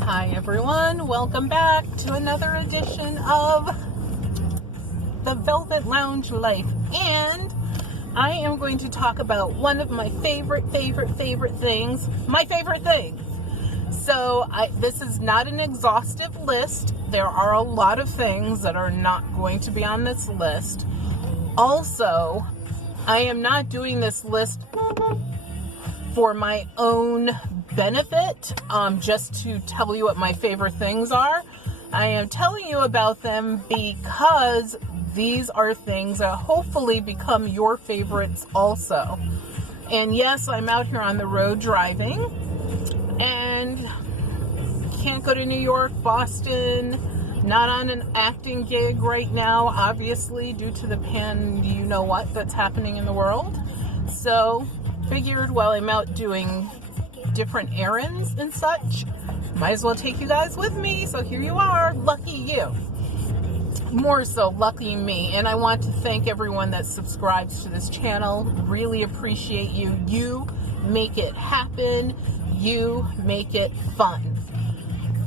Hi everyone, welcome back to another edition of the Velvet Lounge Life, and I am going to talk about one of my favorite things, So this is not an exhaustive list. There are a lot of things that are not going to be on this list. Also, I am not doing this list for my own benefit, just to tell you what my favorite things are. I am telling you about them because these are things that hopefully become your favorites also. And yes, I'm out here on the road driving and can't go to New York, Boston, not on an acting gig right now, obviously, due to the you-know-what that's happening in the world. So figured while I'm out doing different errands and such, might as well take you guys with me. So here you are, lucky you. More so, lucky me. And I want to thank everyone that subscribes to this channel. Really appreciate you. You make it happen. You make it fun.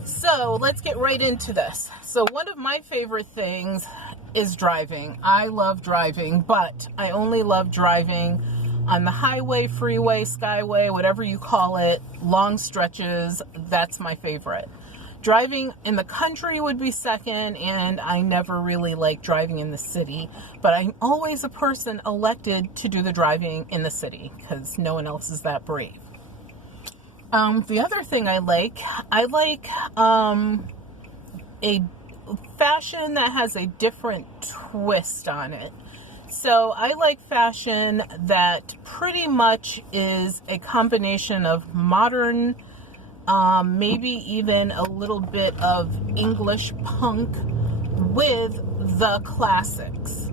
So let's get right into this. So one of my favorite things is driving. I love driving, but I only love driving on the highway, freeway, skyway, whatever you call it, long stretches. That's my favorite. Driving in the country would be second, and I never really like driving in the city, but I'm always a person elected to do the driving in the city because no one else is that brave. The other thing I like a fashion that has a different twist on it. So I like fashion that pretty much is a combination of modern, maybe even a little bit of English punk with the classics.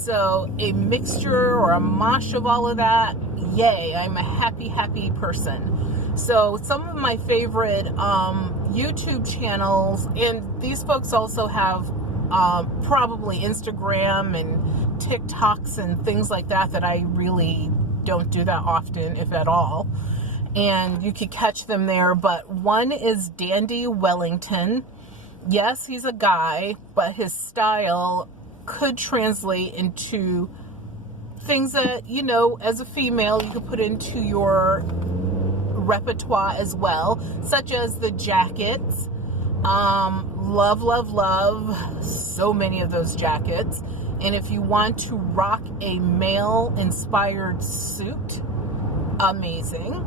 So a mixture or a mosh of all of that, yay, I'm a happy person. So some of my favorite YouTube channels, and these folks also have probably Instagram and TikToks and things like that I really don't do that often, if at all. And you could catch them there, but one is Dandy Wellington. Yes, he's a guy, but his style could translate into things that, you know, as a female, you could put into your repertoire as well, such as the jackets. Love so many of those jackets. And if you want to rock a male inspired suit, amazing.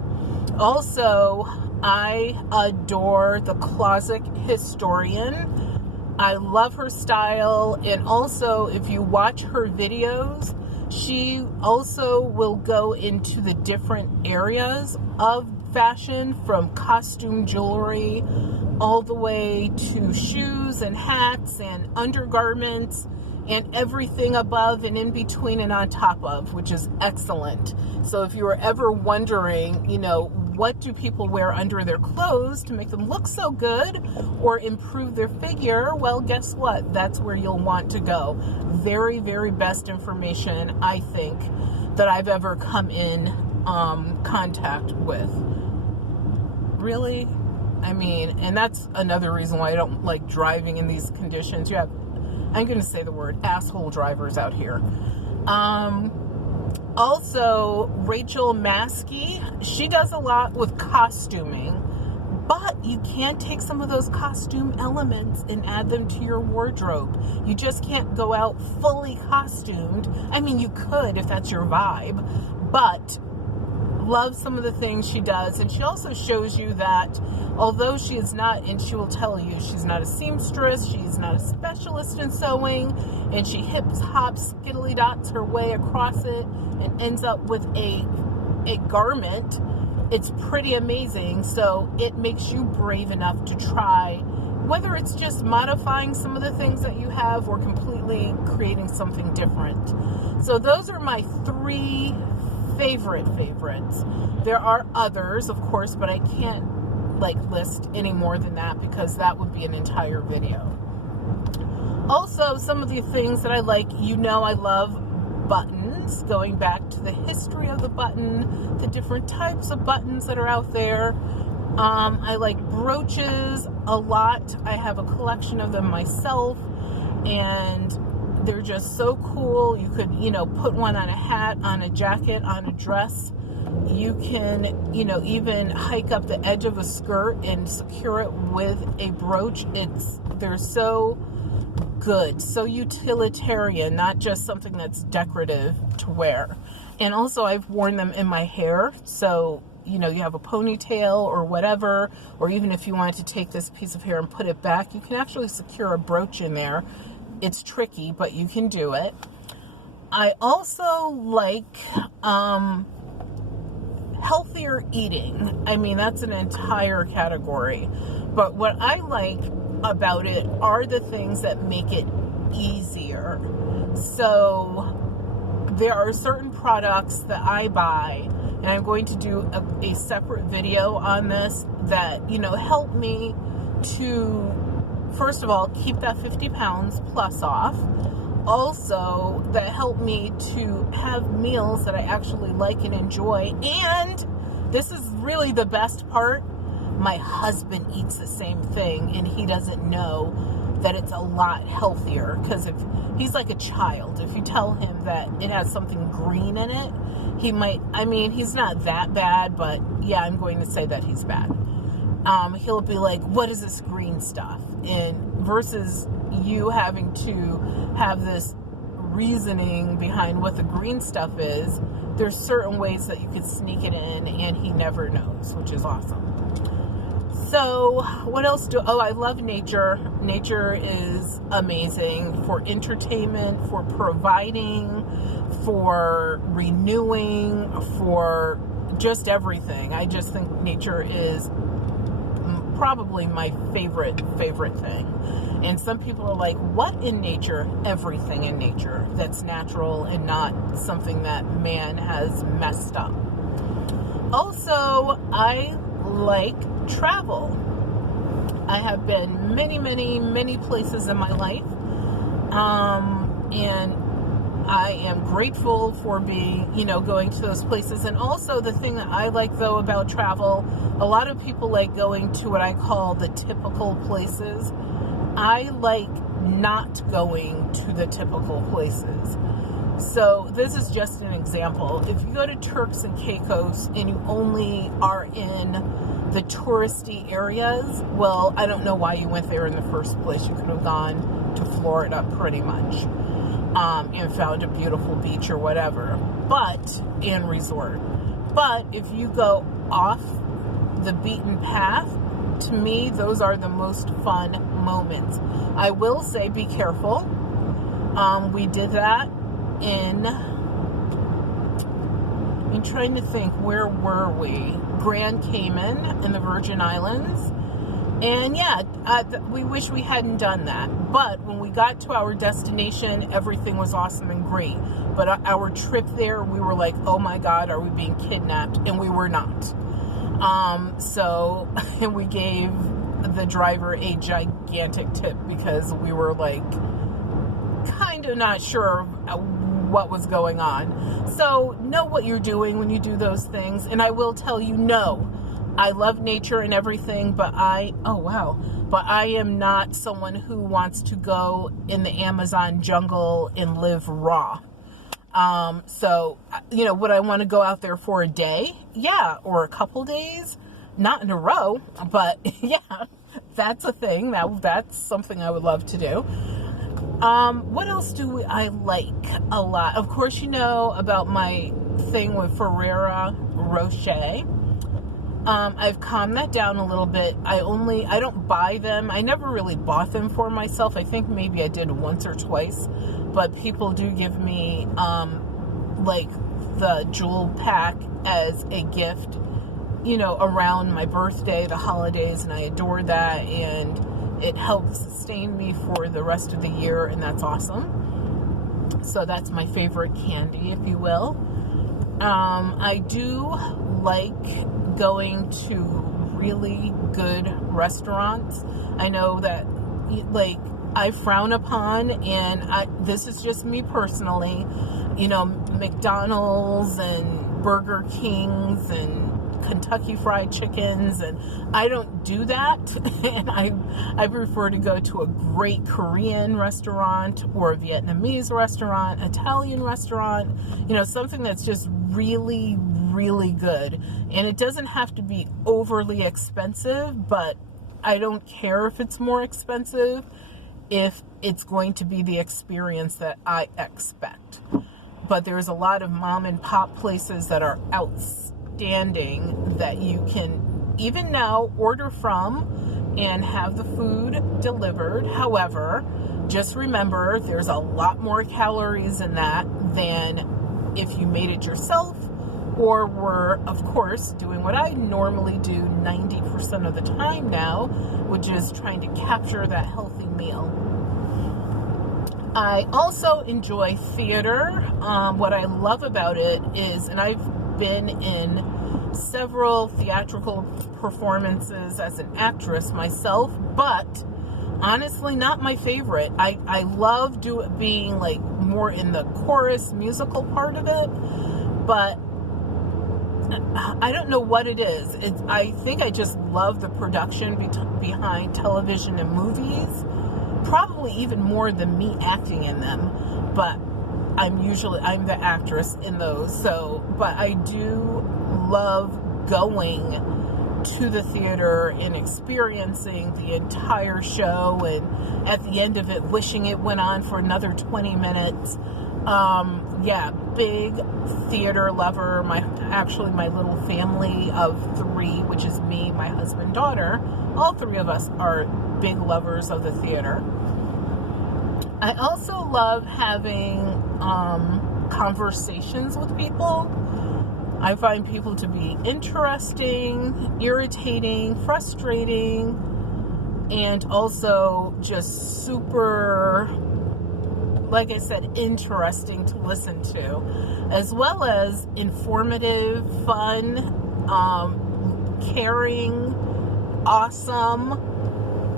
Also, I adore the Closet Historian. I love her style, and also if you watch her videos, she also will go into the different areas of fashion, from costume jewelry all the way to shoes and hats and undergarments and everything above and in between and on top of, which is excellent. So if you were ever wondering, you know, what do people wear under their clothes to make them look so good or improve their figure, well, guess what? That's where you'll want to go. Very, very best information, I think, that I've ever come in contact with. Really? I mean, and that's another reason why I don't like driving in these conditions. You have, I'm going to say the word, asshole drivers out here. Also, Rachel Maskey, she does a lot with costuming, but you can take some of those costume elements and add them to your wardrobe. You just can't go out fully costumed. I mean, you could if that's your vibe, but love some of the things she does. And she also shows you that although she is not, and she will tell you, she's not a seamstress, she's not a specialist in sewing, and she hips, hops, skiddly dots her way across it and ends up with a garment. It's pretty amazing. So it makes you brave enough to try, whether it's just modifying some of the things that you have or completely creating something different. So those are my three favorites. There are others, of course, but I can't list any more than that because that would be an entire video. Also, some of the things that I like, you know, I love buttons, going back to the history of the button, the different types of buttons that are out there. I like brooches a lot. I have a collection of them myself, and they're just so cool. You could, put one on a hat, on a jacket, on a dress. You can, even hike up the edge of a skirt and secure it with a brooch. They're so good, so utilitarian, not just something that's decorative to wear. And also I've worn them in my hair, so you have a ponytail or whatever, or even if you wanted to take this piece of hair and put it back, you can actually secure a brooch in there. It's tricky, but you can do it. I also like healthier eating. I mean, that's an entire category. But what I like about it are the things that make it easier. So there are certain products that I buy, and I'm going to do a separate video on this, that, help me to, first of all, keep that 50 pounds plus off. Also, that help me to have meals that I actually like and enjoy. And this is really the best part. My husband eats the same thing, and he doesn't know that it's a lot healthier, because if he's like a child, if you tell him that it has something green in it, he might, he's not that bad, but yeah, I'm going to say that he's bad. He'll be like, what is this green stuff? And versus you having to have this reasoning behind what the green stuff is, there's certain ways that you could sneak it in, and he never knows, which is awesome. So what else I love nature. Nature is amazing for entertainment, for providing, for renewing, for just everything. I just think nature is probably my favorite thing. And some people are like, what in nature? Everything in nature that's natural and not something that man has messed up. Also, I like travel. I have been many places in my life, and I am grateful for being, going to those places. And also the thing that I like, though, about travel, a lot of people like going to what I call the typical places. I like not going to the typical places. So this is just an example. If you go to Turks and Caicos and you only are in the touristy areas, well, I don't know why you went there in the first place. You could have gone to Florida pretty much, and found a beautiful beach or whatever, and resort. But if you go off the beaten path, to me, those are the most fun moments. I will say, be careful. We did that I'm trying to think, where were we? Grand Cayman in the Virgin Islands. And yeah, we wish we hadn't done that. But when we got to our destination, everything was awesome and great. But our trip there, we were like, oh my God, are we being kidnapped? And we were not. And we gave the driver a gigantic tip, because we were like kind of not sure what was going on. So know what you're doing when you do those things. And I will tell you, no, I love nature and everything, but I am not someone who wants to go in the Amazon jungle and live raw. Would I want to go out there for a day? Yeah. Or a couple days? Not in a row, but yeah, that's a thing. That's something I would love to do. What else do I like a lot? Of course, you know about my thing with Ferrero Rocher. I've calmed that down a little bit. I don't buy them. I never really bought them for myself. I think maybe I did once or twice, but people do give me, like the jewel pack as a gift, around my birthday, the holidays, and I adore that, and it helps sustain me for the rest of the year, and that's awesome. So that's my favorite candy, if you will. I do like going to really good restaurants. I know that, I frown upon, and this is just me personally, McDonald's and Burger Kings and Kentucky Fried Chickens, and I don't do that. And I prefer to go to a great Korean restaurant or a Vietnamese restaurant, Italian restaurant, something that's just really, really good. And it doesn't have to be overly expensive, but I don't care if it's more expensive if it's going to be the experience that I expect. But there's a lot of mom and pop places that are outstanding that you can even now order from and have the food delivered. However, just remember there's a lot more calories in that than if you made it yourself or were, of course, doing what I normally do 90% of the time now, which is trying to capture that healthy meal. I also enjoy theater. What I love about it is, and I've been in several theatrical performances as an actress myself, but honestly not my favorite. I love being like more in the chorus musical part of it, but I don't know what it is. I think I just love the production behind television and movies, probably even more than me acting in them, but I'm the actress in those. But I do love going to the theater and experiencing the entire show, and at the end of it wishing it went on for another 20 minutes. Big theater lover. My little family of 3, which is me, my husband, daughter, all 3 of us are big lovers of the theater. I also love having conversations with people. I find people to be interesting, irritating, frustrating, and also just super, like I said, interesting to listen to, as well as informative, fun, caring, awesome.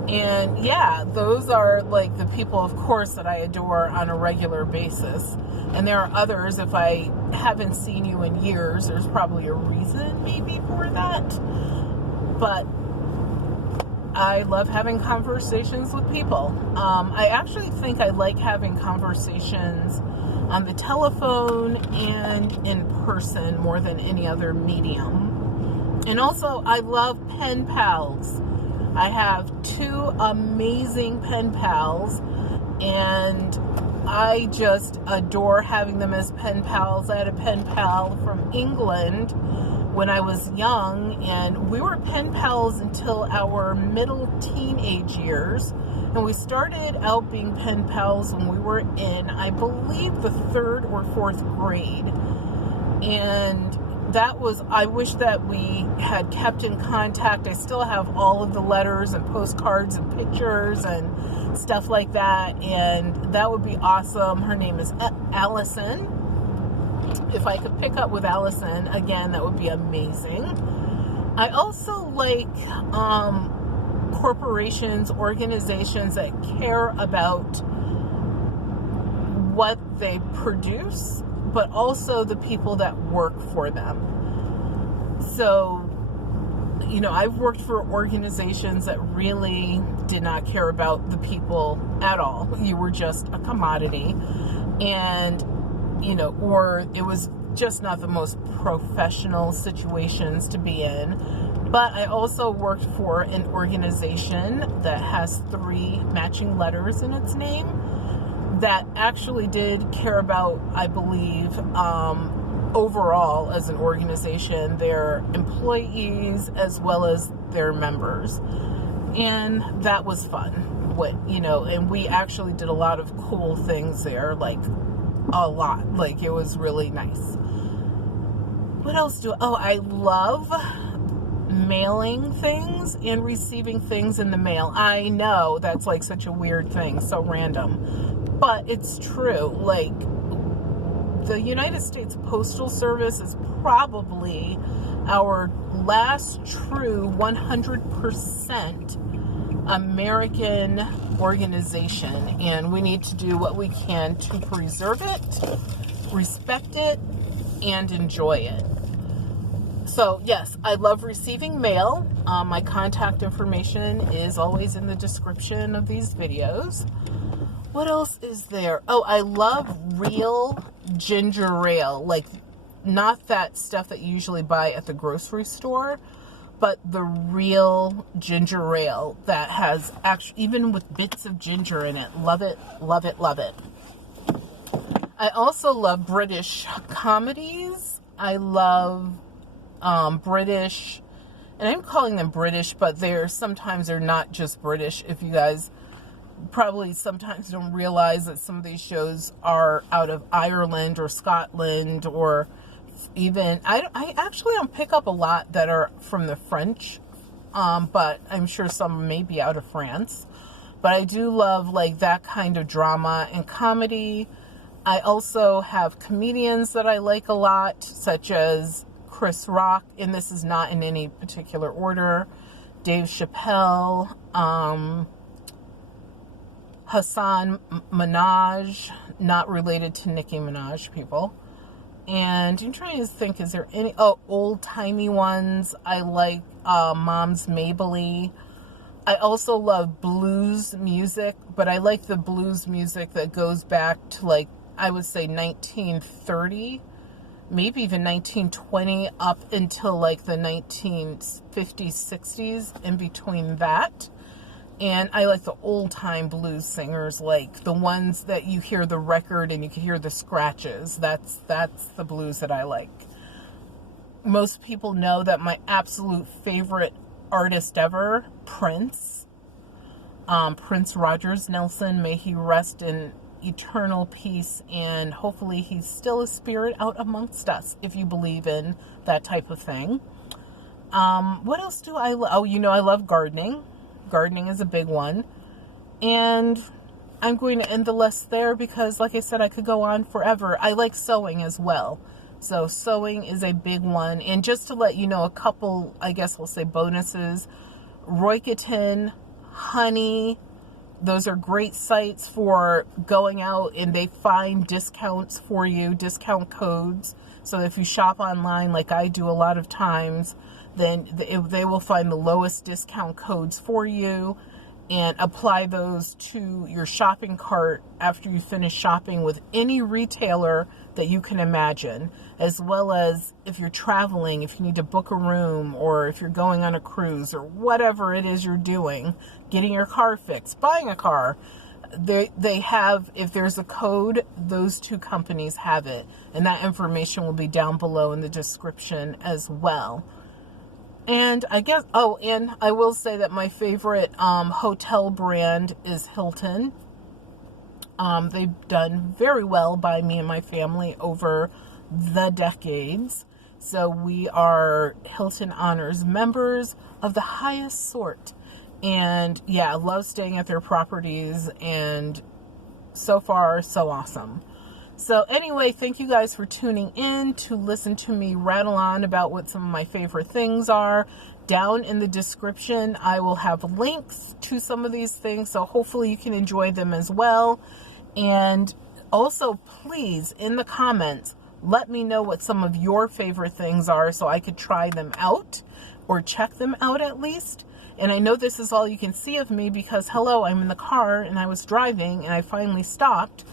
And those are like the people, of course, that I adore on a regular basis. And there are others, if I haven't seen you in years, there's probably a reason maybe for that. But I love having conversations with people. I actually think I like having conversations on the telephone and in person more than any other medium. And also, I love pen pals. I have 2 amazing pen pals, and I just adore having them as pen pals. I had a pen pal from England when I was young, and we were pen pals until our middle teenage years, and we started out being pen pals when we were in, I believe, the 3rd or 4th grade. And I wish that we had kept in contact. I still have all of the letters and postcards and pictures and stuff like that, and that would be awesome. Her name is Allison. If I could pick up with Allison again, that would be amazing. I also like corporations, organizations that care about what they produce, but also the people that work for them. So, I've worked for organizations that really did not care about the people at all. You were just a commodity. And, or it was just not the most professional situations to be in. But I also worked for an organization that has 3 matching letters in its name that actually did care about, I believe, overall as an organization, their employees as well as their members. And that was fun. And we actually did a lot of cool things there, like a lot. Like, it was really nice. What else I love mailing things and receiving things in the mail. I know that's like such a weird thing, so random, but it's true. Like, the United States Postal Service is probably our last true 100% American organization, and we need to do what we can to preserve it, respect it, and enjoy it. So yes, I love receiving mail. My contact information is always in the description of these videos. What else is there? Oh, I love real ginger ale. Like, not that stuff that you usually buy at the grocery store, but the real ginger ale that has actually, even with bits of ginger in it. Love it, love it, love it. I also love British comedies. I love British, and I'm calling them British, but sometimes they're not just British. If you guys probably sometimes don't realize that some of these shows are out of Ireland or Scotland, or even, I actually don't pick up a lot that are from the French, but I'm sure some may be out of France. But I do love like that kind of drama and comedy. I also have comedians that I like a lot, such as Chris Rock, and this is not in any particular order, Dave Chappelle, Hassan Minaj, not related to Nicki Minaj, people. And I'm trying to think, is there any, old-timey ones? I like Mom's Mabley. I also love blues music, but I like the blues music that goes back to, like, I would say 1930, maybe even 1920, up until like the 1950s, 60s, in between that. And I like the old-time blues singers, like the ones that you hear the record and you can hear the scratches. That's the blues that I like. Most people know that my absolute favorite artist ever, Prince. Prince Rogers Nelson, may he rest in eternal peace, and hopefully he's still a spirit out amongst us, if you believe in that type of thing. What else do I love? Oh, I love gardening. Gardening is a big one. And I'm going to end the list there because, like I said, I could go on forever. I like sewing as well. So sewing is a big one. And just to let you know, a couple, I guess we'll say bonuses. Roycoton, Honey, those are great sites for going out and they find discounts for you, discount codes. So if you shop online like I do a lot of times, then they will find the lowest discount codes for you and apply those to your shopping cart after you finish shopping with any retailer that you can imagine, as well as if you're traveling, if you need to book a room, or if you're going on a cruise, or whatever it is you're doing, getting your car fixed, buying a car. They have, if there's a code, those two companies have it, and that information will be down below in the description as well. And I guess, and I will say that my favorite hotel brand is Hilton. They've done very well by me and my family over the decades. So we are Hilton Honors members of the highest sort. And yeah, I love staying at their properties, and so far, so awesome. So anyway, thank you guys for tuning in to listen to me rattle on about what some of my favorite things are. Down in the description, I will have links to some of these things, so hopefully you can enjoy them as well. And also, please, in the comments, let me know what some of your favorite things are so I could try them out, or check them out at least. And I know this is all you can see of me because, hello, I'm in the car and I was driving and I finally stopped,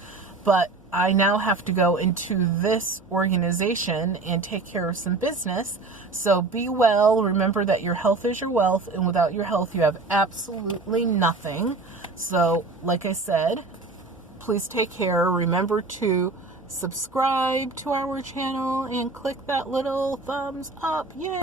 but I now have to go into this organization and take care of some business. So be well. Remember that your health is your wealth, and without your health, you have absolutely nothing. So, like I said, please take care. Remember to subscribe to our channel and click that little thumbs up. Yay!